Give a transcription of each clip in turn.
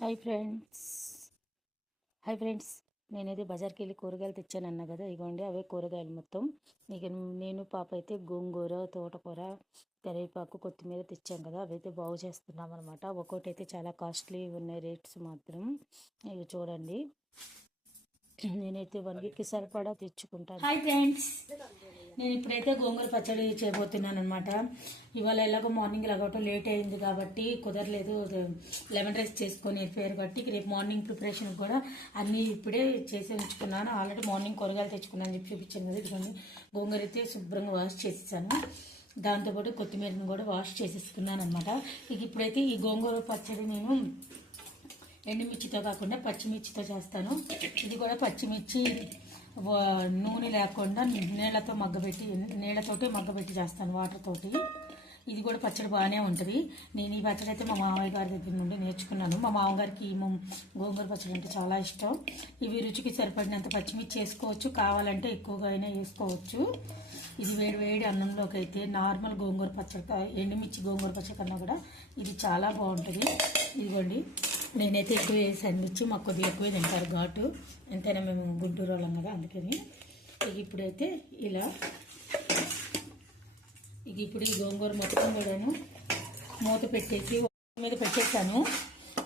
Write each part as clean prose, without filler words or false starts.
Hi friends hi friends నేనైతే బజార్కి వెళ్ళి కూరగాయలు తెచ్చానన్నా కదా, ఇగోండి అవే కూరగాయలు మొత్తం. ఇక నేను పాప అయితే గోంగూర, తోటకూర, కరివేపాకు, కొత్తిమీర తెచ్చాం కదా, అవైతే బాగు చేస్తున్నాం అనమాట. ఒక్కోటి అయితే చాలా కాస్ట్లీ ఉన్నాయి రేట్స్ మాత్రం. ఇవి చూడండి, నేనైతే 1 వీక్కి సరిపడా తెచ్చుకుంటాను. హాయ్ ఫ్రెండ్స్, నేను ఇప్పుడైతే గోంగూర పచ్చడి చేయబోతున్నాను అనమాట. ఇవాళ ఎలాగో మార్నింగ్ ఎలాగో లేట్ అయింది కాబట్టి కుదరలేదు. లెమన్ రైస్ చేసుకొని వెళ్ళిపోయారు కాబట్టి రేపు మార్నింగ్ ప్రిపరేషన్ కూడా అన్నీ ఇప్పుడే చేసి ఉంచుకున్నాను. ఆల్రెడీ మార్నింగ్ కూరగాయలు తెచ్చుకున్నాను చెప్పి చూపించాను కదా. ఇదిగోండి, గోంగూర అయితే శుభ్రంగా వాష్ చేసేసాను. దాంతోపాటు కొత్తిమీరను కూడా వాష్ చేసేసుకున్నాను అనమాట. ఇక ఇప్పుడైతే ఈ గోంగూర పచ్చడి నేను ఎండుమిర్చితో కాకుండా పచ్చిమిర్చితో చేస్తాను. ఇది కూడా పచ్చిమిర్చి నూనె లేకుండా నీళ్ళతోటి మగ్గబెట్టి చేస్తాను, వాటర్ తోటి. ఇది కూడా పచ్చడి బాగానే ఉంటుంది. నేను ఈ పచ్చడి అయితే మా మామయ్య గారి దగ్గర నుండి నేర్చుకున్నాను. మా మామగారికి గోంగూర పచ్చడి అంటే చాలా ఇష్టం. ఇవి రుచికి సరిపడినంత పచ్చిమిర్చి వేసుకోవచ్చు, కావాలంటే ఎక్కువగా అయినా వేసుకోవచ్చు. ఇది వేడి వేడి అన్నంలోకి అయితే నార్మల్ గోంగూర పచ్చడి, ఎండుమిర్చి గోంగూర పచ్చడి కన్నా కూడా ఇది చాలా బాగుంటుంది. ఇదిగోండి, నేనైతే ఎక్కువ వేసాను మిర్చి, మాకు కొద్దిగా ఎక్కువ తింటారు ఘాటు, ఎంతైనా మేము గుంటూరు వాళ్ళం కదా, అందుకని. ఇప్పుడైతే ఇప్పుడు ఈ గోంగూర మొత్తం కూడాను మూత పెట్టేసి మీద పెట్టేశాను.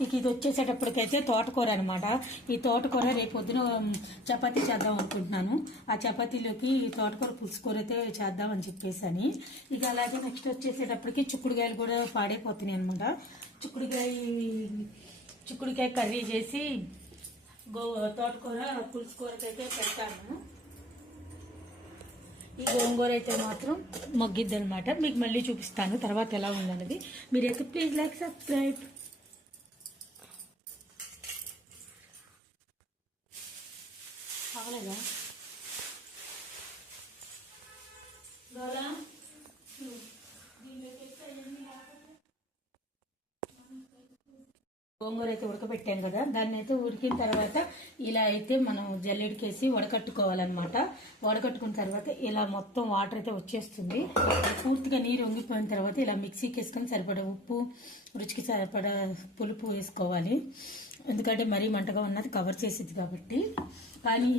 ఇది వచ్చేసేటప్పటికైతే తోటకూర అనమాట. ఈ తోటకూర రేపు పొద్దున చపాతీ చేద్దాం అనుకుంటున్నాను. ఆ చపాతీలోకి తోటకూర పులుసుకూర అయితే చేద్దామని చెప్పేసి. ఇక అలాగే నెక్స్ట్ వచ్చేసేటప్పటికి చిక్కుడుకాయలు కూడా పాడైపోతున్నాయి అనమాట. చిక్కుడుకాయ కర్రీ చేసి తోటకూర పులుసుకూరకైతే పెడతాను. ఈ గోంగూర అయితే మాత్రం మగ్గిద్ది అనమాట. మీకు మళ్ళీ చూపిస్తాను తర్వాత ఎలా ఉందన్నది. మీరైతే ప్లీజ్ లైక్, సబ్స్క్రైబ్. కావాలేదా గోంగూర అయితే ఉడకబెట్టాం కదా, దాన్ని అయితే ఉడికిన తర్వాత ఇలా అయితే మనం జల్లెడికేసి వడకట్టుకోవాలన్నమాట. వడకట్టుకున్న తర్వాత ఇలా మొత్తం వాటర్ అయితే వచ్చేస్తుంది. పూర్తిగా నీరు వంగిపోయిన తర్వాత ఇలా మిక్సీకి వేసుకొని సరిపడా ఉప్పు, రుచికి సరిపడా పులుపు వేసుకోవాలి. ఎందుకంటే మరీ మంటగా ఉన్నది కవర్ చేసేది కాబట్టి. కానీ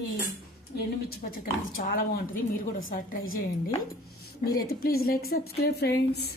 ఎండుమిర్చి పచ్చడి అనేది చాలా బాగుంటుంది. మీరు కూడా ఒకసారి ట్రై చేయండి. మీరైతే ప్లీజ్ లైక్, సబ్స్క్రైబ్ ఫ్రెండ్స్.